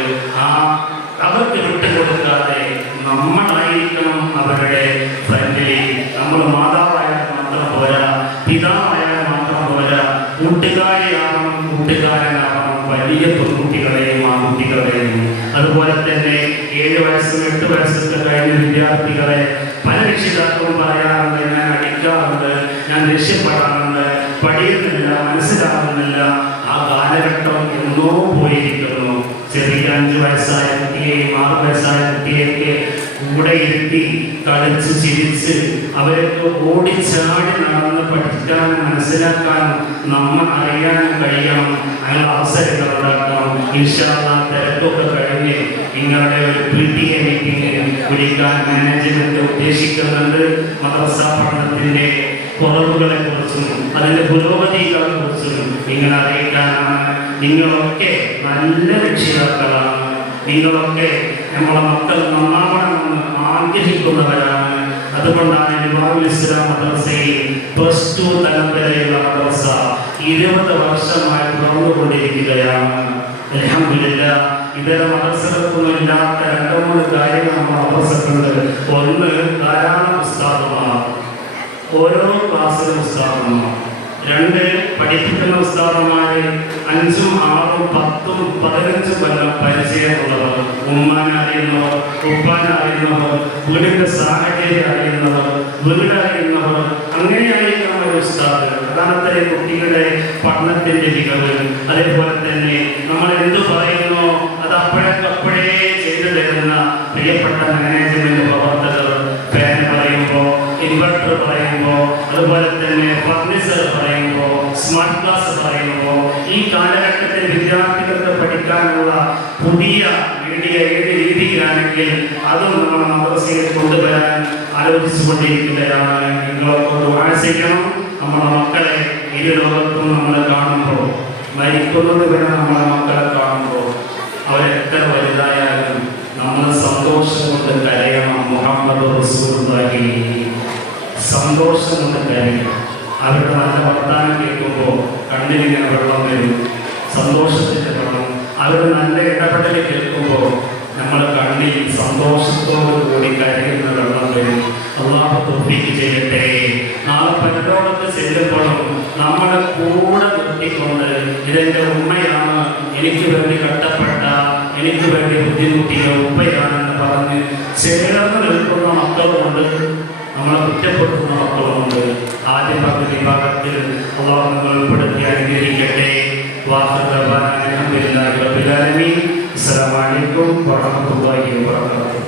അവർക്ക് വിട്ടുകൊടുക്കാതെ നമ്മളായിരിക്കണം അവരുടെ ഫ്രണ്ടിൽ. നമ്മൾ മാതാവായാൽ മാത്രം പോരാ, പിതാവായാൽ മാത്രം പോരാ, കൂട്ടുകാരിയാവണം, കൂട്ടുകാരനാവണം. വലിയ പെൺകുട്ടികളെയും ആൺകുട്ടികളെയും അതുപോലെ തന്നെ 7 വയസ്സും 8 വയസ്സൊക്കെ കഴിഞ്ഞ വിദ്യാർത്ഥികളെ പല രക്ഷിതാക്കളും പറയാറുണ്ട്, ഞാൻ അടിക്കാറുണ്ട്, ഞാൻ രക്ഷപ്പെടാറുണ്ട്, പഠിക്കുന്നില്ല, മനസ്സിലാകുന്നില്ല. ആ കാലഘട്ടം എന്നോ പോയിരിക്കുന്നു. ചെറിയ 5 വയസ്സായ കുട്ടിയെയും 6 വയസ്സായ കുട്ടിയൊക്കെ കൂടെ ഇരുത്തി കളിച്ച് ചിരിച്ച് അവരൊക്കെ ഓടിച്ചാടി നടന്ന് പഠിക്കാനും മനസ്സിലാക്കാനും നമ്മൾ അറിയാനും കഴിയണം. അതിനുള്ള അവസരങ്ങൾ ഉണ്ടാക്കണം. ഇൻഷാ അല്ലാഹ് തിരക്കൊക്കെ കഴിഞ്ഞ് നിങ്ങളുടെ ഒരു PTA മീറ്റിംഗ് വിളിക്കാൻ മാനേജ്മെന്റ് ഉദ്ദേശിക്കുന്നുണ്ട്. മദ്രസ പഠനത്തിന്റെ കുറവുകളെ കുറിച്ചും അതിന്റെ പുരോഗതികളെ കുറിച്ചും നിങ്ങളെ അറിയിക്കാനാണ്. നിങ്ങളൊക്കെ നല്ല രക്ഷിതാക്കളാണ്. നിങ്ങളൊക്കെ നമ്മളെ മക്കൾ നന്നാവണമെന്ന് ആഗ്രഹിക്കുന്നവരാണ്. അതുകൊണ്ടാണ് നിവാറുൽ ഇസ്ലാം മദ്രസയിൽ +2 തലം വരെയുള്ള മദ്രസ 20 വർഷമായി തുറന്നുകൊണ്ടിരിക്കുകയാണ്. അൽഹംദുലില്ലാഹ്. ഇതര മദ്രസകൾക്കൊന്നും ഇല്ലാത്ത 2-3 കാര്യങ്ങൾ നമ്മുടെ മദ്രസക്കുണ്ട്. ഒന്ന്, ധാരാളം ഉസ്താദുമാർ, ഓരോ ക്ലാസ്സിലും ഉസ്താദുമാർ. 2, പഠിപ്പിക്കുന്ന ഉസ്താദുമാര് 5ഉം 6ഉം 10ഉം 15ഉം കൊല്ലം പരിചയമുള്ളവർ, ഉമ്മാനറിയുന്നവർ, ഉപ്പാനറിയുന്നവർ, വീടിന്റെ സാഹചര്യം അറിയുന്നവർ, വീടറിയുന്നവർ, അങ്ങനെയായിരിക്കണം ഒരു ഉസ്താദ്. അതാണത്തെ കുട്ടികളുടെ പഠനത്തിന്റെ മികവ്. അതേപോലെ തന്നെ നമ്മൾ എന്ത് പറയുന്നോ അത് അപ്പോഴേ ചെയ്തു തരുന്ന പ്രിയപ്പെട്ട മാനേജ്മെന്റ് പ്രവർത്തകർ. ഫാൻ പറയുമ്പോൾ, ഇൻവെർട്ടർ പറയുമ്പോൾ, അതുപോലെ ഫർണിച്ചർ പറയുമ്പോൾ, സ്മാർട്ട് ക്ലാസ് പറയുമ്പോൾ, ഈ കാലഘട്ടത്തിൽ വിദ്യാർത്ഥികൾക്ക് പഠിക്കാനുള്ള പുതിയ മീഡിയ ഏത് രീതിയിലാണെങ്കിൽ അതും നമ്മൾ മദ്രസയിൽ കൊണ്ടുവരാൻ ആലോചിച്ചുകൊണ്ടിരിക്കുകയാണ്. നിങ്ങളൊക്കെ ദുആ ചെയ്യണം. നമ്മുടെ മക്കളെ ഇരു ലോകത്തും നമ്മൾ കാണുമ്പോൾ, മരിക്കുന്നത് വരെ നമ്മളെ മക്കളെ കാണുമ്പോൾ അവരെത്ര വലുതായാലും നമ്മൾ സന്തോഷം കൊണ്ട് കരയണം. മുഹമ്മദ് റസൂലുള്ളാഹി സന്തോഷം കൊണ്ട് കരയണം. അവരുടെ നല്ല വർത്താനം കേൾക്കുമ്പോൾ കണ്ണിലിങ്ങനെ വെള്ളം വരും, സന്തോഷത്തിൻ്റെ വെള്ളം. അവരുടെ നല്ല ഇടപെടൽ കേൾക്കുമ്പോൾ നമ്മൾ കണ്ണിൽ സന്തോഷത്തോടു കൂടി കരയുന്ന വെള്ളം വരും. അല്ലാഹു തൗഫീഖ് ചെയ്യട്ടെ. നാളെ പരലോകത്ത് ചെല്ലുമ്പോഴും നമ്മളെ കൂടെ നിർത്തിക്കൊണ്ട് ഇതെൻ്റെ ഉമ്മയാണ്, എനിക്ക് വേണ്ടി കഷ്ടപ്പെട്ട, എനിക്ക് വേണ്ടി ബുദ്ധിമുട്ടിയ ഉമ്മയാണെന്ന് പറഞ്ഞ് ചേർന്ന് നിൽക്കുന്ന മക്കളുമുണ്ട്, നമ്മളെ കുറ്റപ്പെടുത്തുന്ന മക്കളുമുണ്ട്. ആദ്യ പകുതി ഭാഗത്തിൽ അല്ലാഹു നമ്മൾ ഉൾപ്പെടുത്തി അനുഗ്രഹിക്കട്ടെ. അൽഹംദുലില്ലാഹി റബ്ബിൽ ആലമീൻ. അസ്സലാമു അലൈക്കും വറഹ്മത്തുള്ളാഹി വബറകാതുഹു.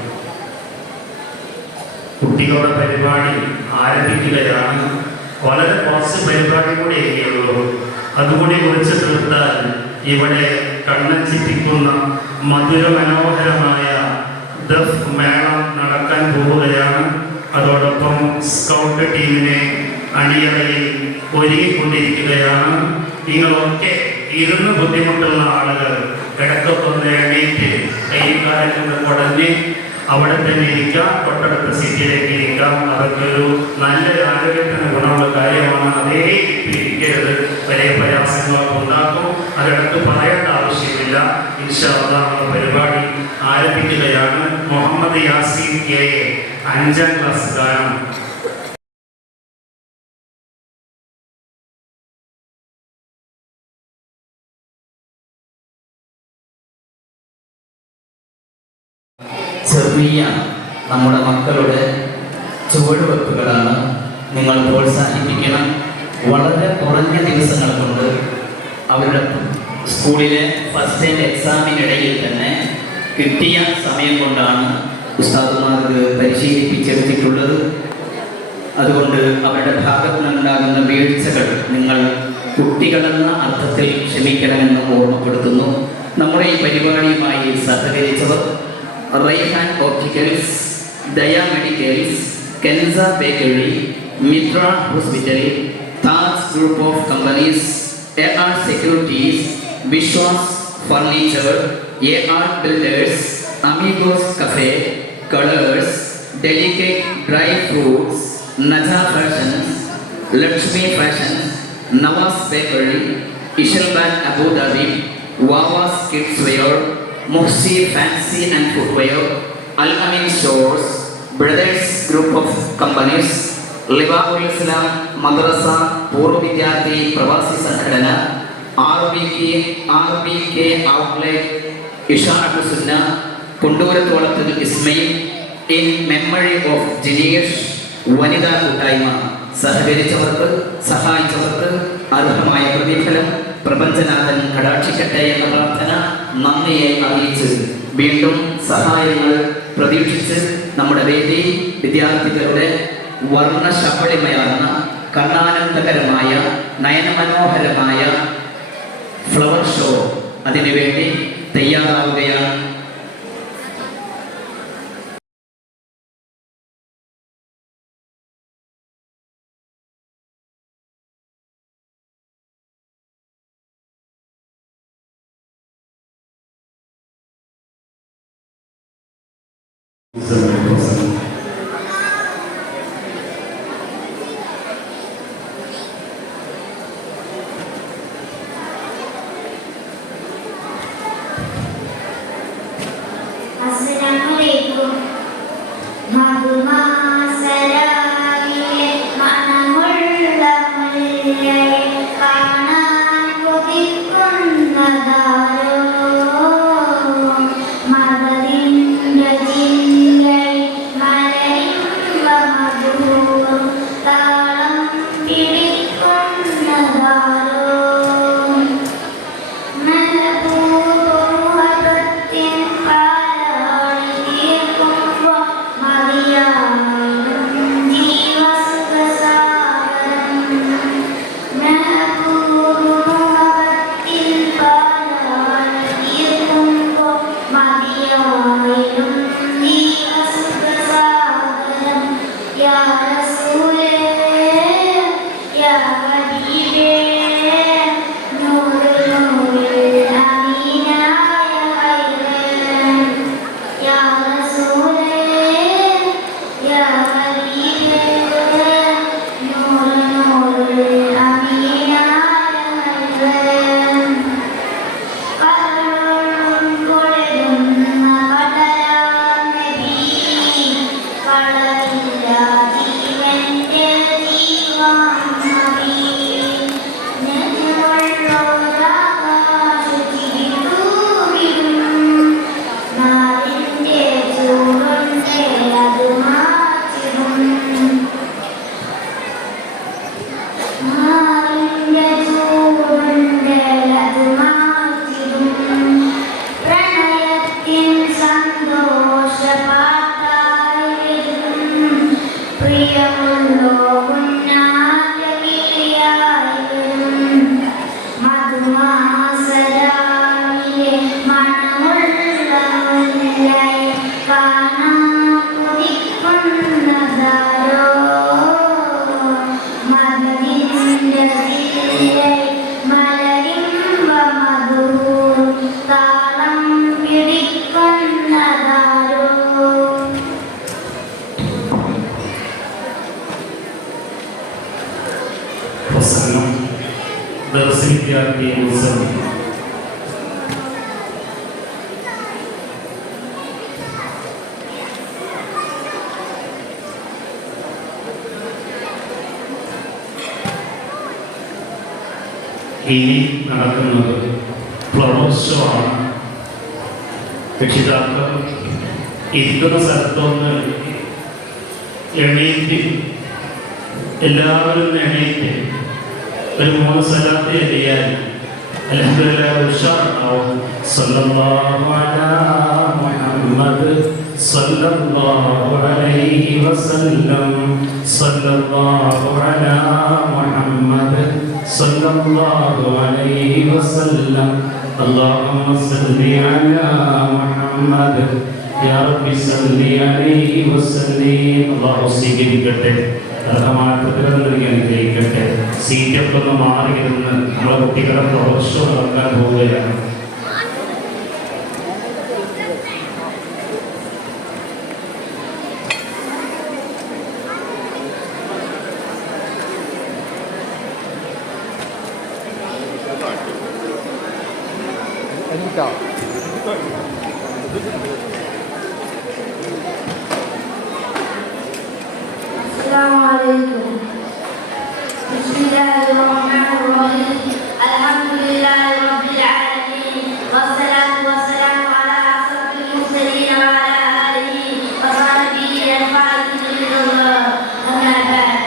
കുട്ടികളുടെ പരിപാടി ആരംഭിക്കുകയാണ്. വളരെ കുറച്ച് പരിപാടി കൂടി ഇനിയുള്ളൂ. അതുകൂടി കുറിച്ച് തീർത്താൽ ഇവിടെ കണ്ണഞ്ചിപ്പിക്കുന്ന മധുരമനോഹരമായ ദഫ് മേള നടക്കാൻ പോവുകയാണ്. അതോടൊപ്പം സ്കൗട്ട് ടീമിനെ അണിയറയിൽ ഒരുങ്ങിക്കൊണ്ടിരിക്കുകയാണ്. നിങ്ങളൊക്കെ ഇരുന്ന് ബുദ്ധിമുട്ടുള്ള ആളുകൾ ഇടയ്ക്കൊക്കെ ഒന്ന് എണീറ്റ് കൈകാലൊക്കെ കുടഞ്ഞ് അവിടെ തന്നെ ഇരിക്കാം, തൊട്ടടുത്ത സീറ്റിലേക്ക് ഇരിക്കാം. അതൊക്കെയൊരു നല്ലൊരു ആരോഗ്യത്തിന് ഗുണമുള്ള കാര്യമാണ്. അതേ ഇരിക്കരുത്, വലിയ പ്രയാസങ്ങളൊക്കെ ഉണ്ടാക്കും. അതിടത്ത് പറയേണ്ട ആവശ്യമില്ല. ഇൻഷാ അല്ലാഹ് നമ്മുടെ പരിപാടി ആരംഭിക്കുകയാണ്. മുഹമ്മദ് യാസീൻ കെ 5ാം ക്ലാസ്സുകാരൻ. ചെറിയ നമ്മുടെ മക്കളുടെ ചുവടുവെപ്പുകളാണ്. നിങ്ങൾ പ്രോത്സാഹിപ്പിക്കണം. വളരെ കുറഞ്ഞ ദിവസങ്ങൾ കൊണ്ട് അവരുടെ സ്കൂളിലെ ഫസ്റ്റ് ടൈം എക്സാമിനിടയിൽ തന്നെ കിട്ടിയ സമയം കൊണ്ടാണ് ഉസ്താദുമാർക്ക് പരിശീലിപ്പിച്ചെടുത്തിട്ടുള്ളത്. അതുകൊണ്ട് അവരുടെ ഭാഗത്ത് നിന്നുണ്ടാകുന്ന വീഴ്ചകൾ നിങ്ങൾ കുട്ടികളെന്ന അർത്ഥത്തിൽ ക്ഷമിക്കണമെന്ന് ഓർമ്മപ്പെടുത്തുന്നു. നമ്മുടെ ഈ പരിപാടിയുമായി സഹകരിച്ചവർ Raihan opticals, Daya medicals, Kensa bakery, Mitra hospital, Taj group of companies, AR securities, Vishwas furniture, AR builders, Amigos cafe, colours, delicate dry fruits, Naja fashions, Lakshmi fashions, Nawaz bakery, Ishalban Abu Dhabi, Vavas kids wear, Muhsi Fancy and Footwear, Al-Amin Stores, Brothers Group of Companies, Libaul Islam Madrasa, പൂർവ്വ വിദ്യാർത്ഥി പ്രവാസി സംഘടന, RBK Outlet, Ishaath Sunna, കൊണ്ടൂരത്തോളത്തിൽ Ismail, in memory of Jineesh, വനിതാ കൂട്ടായ്മ. സഹകരിച്ചവർക്ക്, സഹായിച്ചവർക്ക് അർഹമായ പ്രതിഫലം പ്രപഞ്ചനാഥൻ കടാക്ഷിക്കട്ടെ എന്ന പ്രാർത്ഥന നന്ദിയെ അറിയിച്ച് വീണ്ടും സഹായങ്ങൾ പ്രതീക്ഷിച്ച് നമ്മുടെ വേദി വിദ്യാർത്ഥികളുടെ വർണ്ണശബളിമയാർന്ന കർണാനന്ദകരമായ നയനമനോഹരമായ ഫ്ലവർ ഷോ അതിനുവേണ്ടി തയ്യാറാവുകയാണ്. Assalamualaikum. Maria വിദ്യാർത്ഥി ഉത്സവം ഇനി നടക്കുന്നത് ഫ്ലവർ ഷോ ആണ്. രക്ഷിതാക്കൾ ഇരിക്കുന്ന സ്ഥലത്തൊന്ന് എണീറ്റ് എല്ലാവരും എണീറ്റ് ഒരു 3 സ്ഥലത്ത് എത്തിയാൽ അൽഹംദുലില്ലാഹ് ഉഷാറാവും. സല്ലല്ലാഹു അലാ മുഹമ്മദ് സല്ലല്ലാഹു അലൈഹി വസല്ലം സല്ലല്ലാഹു അലാ മുഹമ്മദ് സല്ലല്ലാഹു അലൈഹി വസല്ലം اللهم صل على محمد يا رب صل عليه وسلم. അല്ലാഹു സ്വീകരിക്കട്ടെ, അർഹമായ പ്രതിഫലം നൽകി അനുഗ്രഹിക്കട്ടെ. സീറ്റൊക്കെ ഒന്ന് മാറിയിരുന്ന് നമ്മളെ കുട്ടികളെ പ്രൊഫഷണൽ നടക്കാൻ പോവുകയാണ്. السلام عليكم. بسم الله الرحمن الرحيم. الحمد لله رب العالمين والصلاة والسلام على أشرف المرسلين وعلى آله وصحبه الفائزين بالله. أما بعد.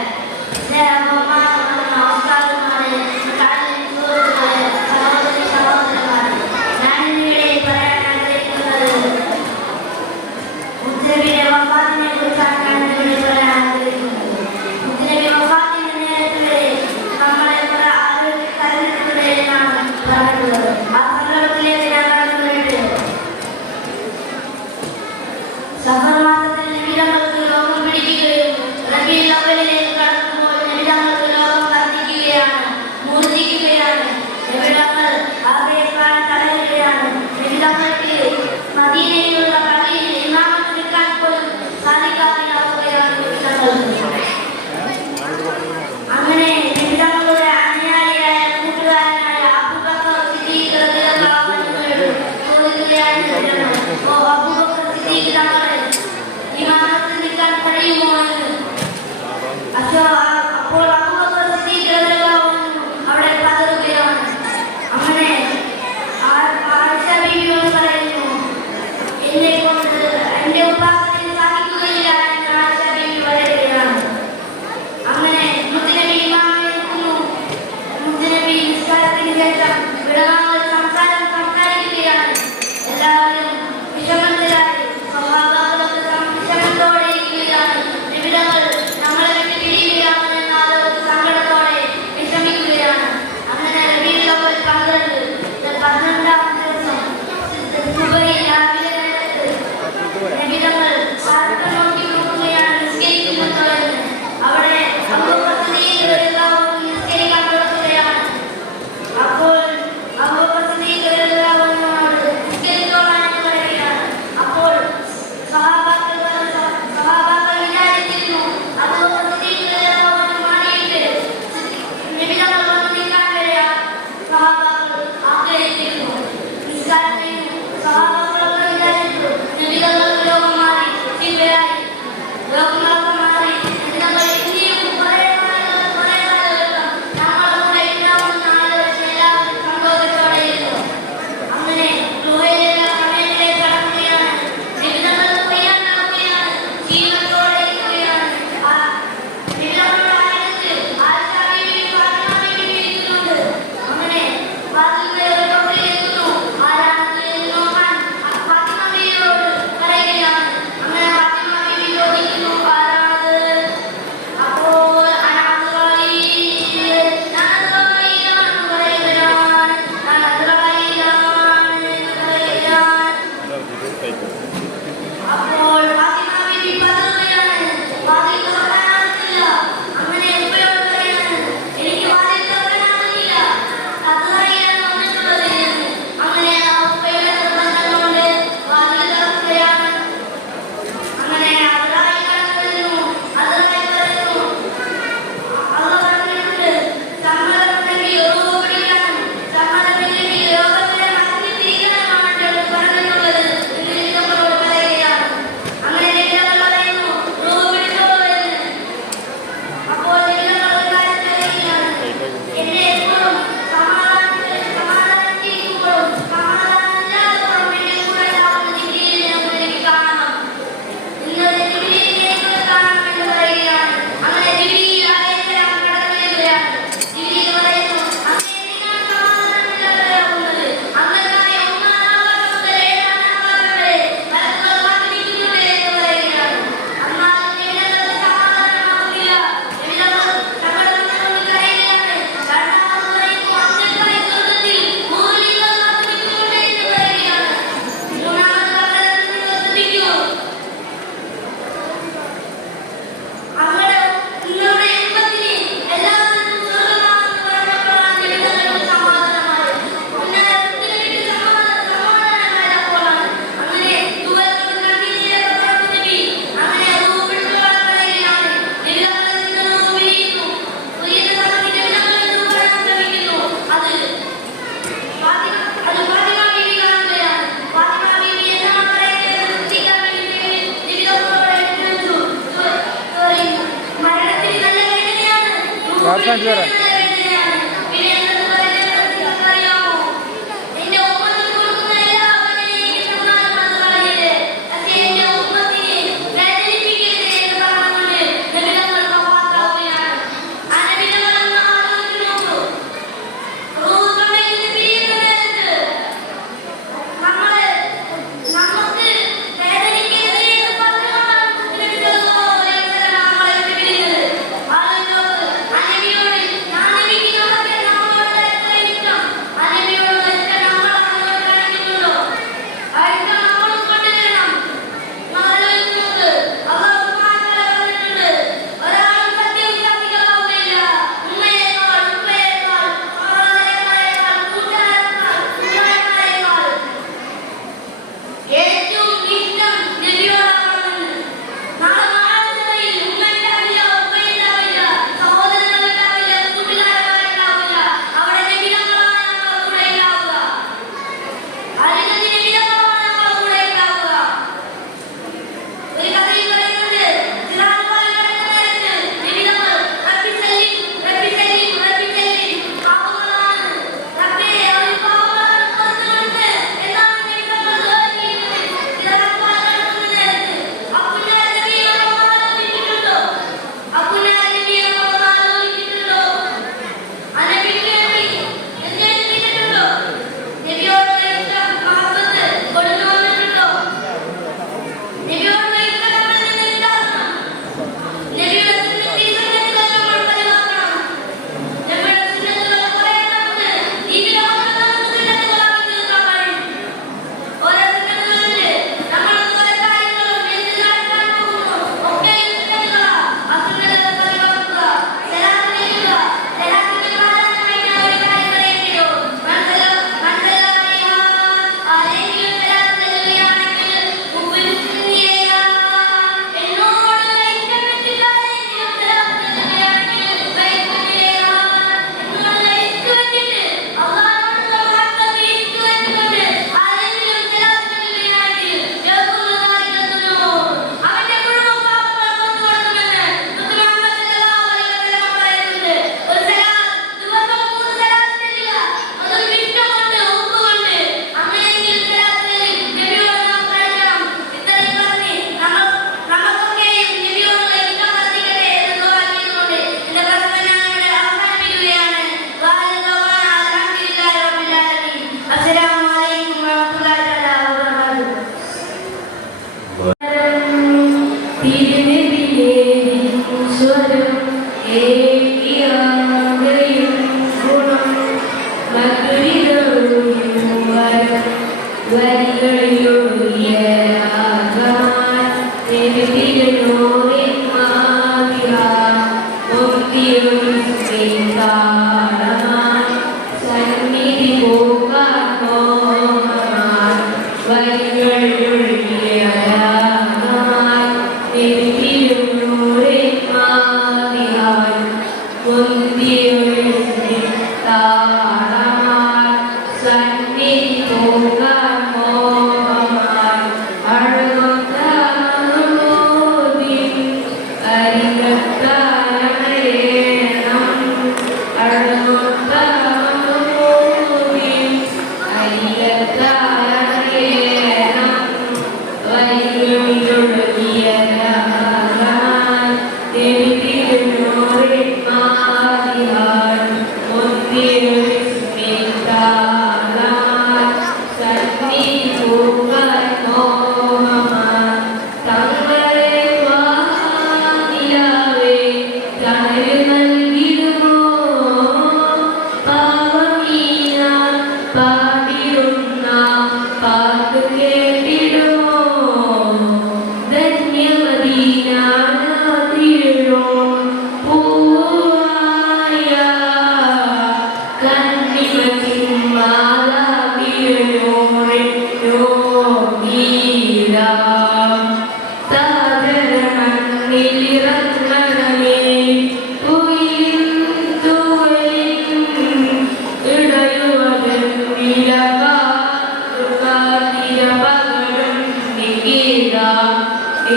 കാണിച്ചു തരാം.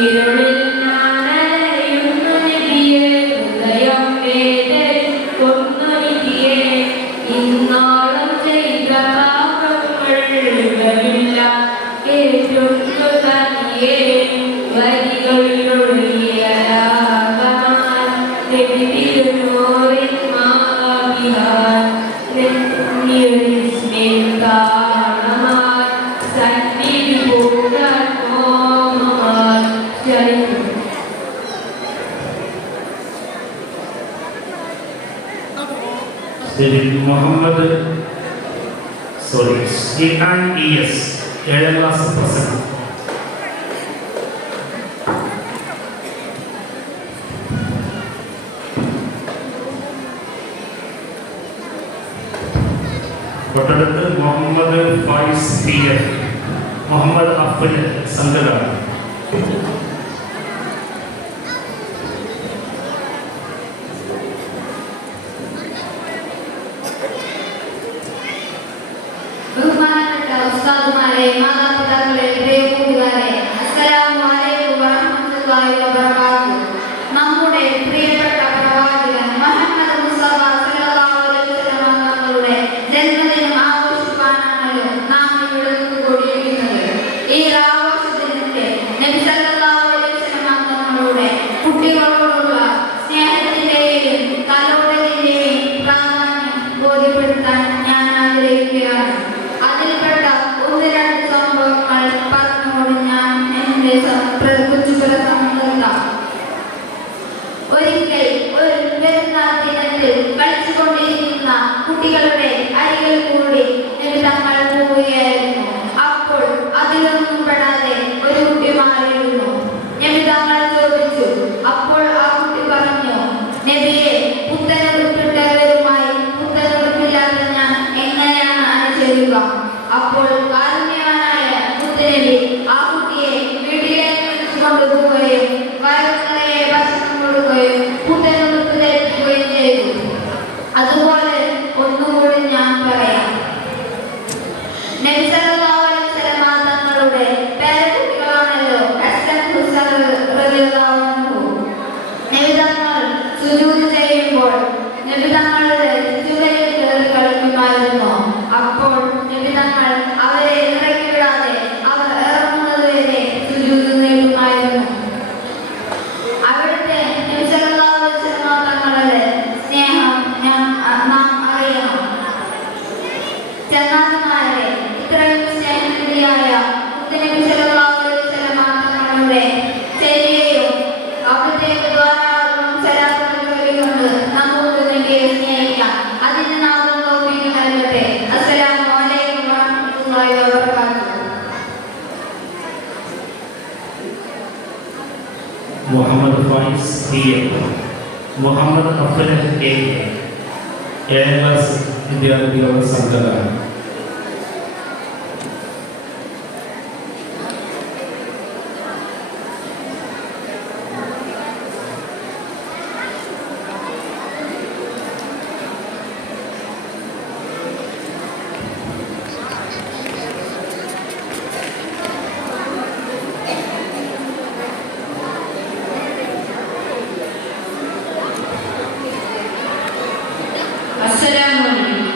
ഇരുളിൽ ഞാനലയുന്ന നബിയെ ഹൃദയം വേദനിക്കുന്നു ക്ഷണിക്കുന്നു. മുഹമ്മദ് ES 7ാം ക്ലാസ് പ്രസംഗം. തൊട്ടടുത്ത് മുഹമ്മദ് ഫൈസ് PF, മുഹമ്മദ് അഫ്ഫൽ സംഘകാണ്. ബഹുമാനപ്പെട്ട ഉസ്താദുമാരെ, മാതാപിതാക്കളെ, പ്രിയ കൂട്ടുകാരെ, അസ്സലാമു അലൈക്കും വറഹ്മത്തുള്ളാഹി വബറകാതുഹു. നമ്മുടെ പ്രിയപ്പെട്ട പ്രവാചകൻ മുഹമ്മദ് മുസ്തഫ സല്ലല്ലാഹു അലൈഹി വസല്ലം തങ്ങളുടെ ജന്മദിനം ആഘോഷിക്കാനാണല്ലോ നാം ഇവിടെ കൂടിയിരിക്കുന്നത്. ഈ ആഘോഷ ദിനത്തെ നബി സല്ലല്ലാഹു അലൈഹി വസല്ലം തങ്ങളുടെ കുട്ടികളോടുള്ള സ്നേഹത്തിന്റെയും കലോടത്തിന്റെയും പ്രാധാന്യം ബോധ്യപ്പെടുത്താൻ ഞാൻ ആഗ്രഹിക്കുകയാണ്. അതിൽപ്പെട്ട ഒന്ന് രണ്ട് സംഭവങ്ങൾ പറഞ്ഞുകൊണ്ട് ഞാൻ എന്റെ കൊച്ചു പ്രസംഗം നിർത്താം. ഒരിക്കൽ ഒരു പെരുന്നാൾ ദിനത്തിൽ കളിച്ചുകൊണ്ടിരിക്കുന്ന കുട്ടികളുടെ അരികിൽ കൂടി നബി തങ്ങൾ പോവുകയായിരുന്നു. അപ്പോൾ അതിലൊന്നും പെടാതെ ഒരു കുട്ടി മാറിയിരുന്നു. നബി തങ്ങൾ ചോദിച്ചു. അപ്പോൾ ആ കുട്ടി പറഞ്ഞു, നബിയെ, പുത്തനുടുപ്പിട്ടവരുമായി പുത്തനുടുപ്പില്ലാതെ ഞാൻ എങ്ങനെയാണ് അനുസരിക്കുക? അപ്പോൾ കാരുണ്യവാനായ മുത്തുനബി ആ കുട്ടിയെ വീട്ടിലേക്ക് കൊണ്ടുപോവുകയും വയറു നിറയെ ഭക്ഷണം കൊടുക്കുകയും പുത്തനുടുപ്പ് ധരിപ്പിക്കുകയും ചെയ്തു. അതുപോലെ ഒന്നുകൂടി ഞാൻ പറയാം. നബി സല്ലല്ലാഹു അലൈഹി വസല്ലം തങ്ങളുടെ പേരക്കുട്ടികളാണല്ലോ ഹസൻ ഹുസൈൻ റളിയല്ലാഹു അൻഹു. നബി തങ്ങൾ സുജൂദ് ചെയ്യുമ്പോൾ നബി തങ്ങളുടെ ചുവരിൽ കയറി കളിക്കുമായിരുന്നു. അപ്പോൾ നബി തങ്ങൾ അവരെ ഇറക്കി വിടാതെ അവർ ഇറങ്ങുന്നത് വരെ സുജൂദ് നേടുമായിരുന്നു. അവിടുത്തെ നബി സല്ലല്ലാഹു അലൈഹി വസല്ലം തങ്ങളുടെ സ്നേഹം നാം അറിയണം. ചങ്ങാതിമാരെ, ഇത്രയും സ്നേഹനിധിയായ മുത്തുനബി സല്ലല്ലാഹു അലൈഹി വസല്ലം തങ്ങളുടെ ചര്യയും അവിടുത്തേക്ക് ധാരാളം സലാത്തുകൾ ചൊല്ലിക്കൊണ്ട് നമുക്ക് നബിയെ സ്നേഹിക്കാം. അതിന് നാം തൗഫീഖ് നൽകട്ടെ. അസ്സലാമു അലൈക്കും വറഹ്മത്തുള്ളാഹി വബറകാതുഹു. മുഹമ്മദ് ഫൈസ് PF, മുഹമ്മദ് അഫ്ഫൽ AK 7ാം ക്ലാസ് വിദ്യാർത്ഥികളുടെ സംഘടന. അസ്സലാമു അലൈക്കും.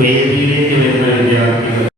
വേദിയിലേക്ക് വരുന്ന വിദ്യാർത്ഥികൾ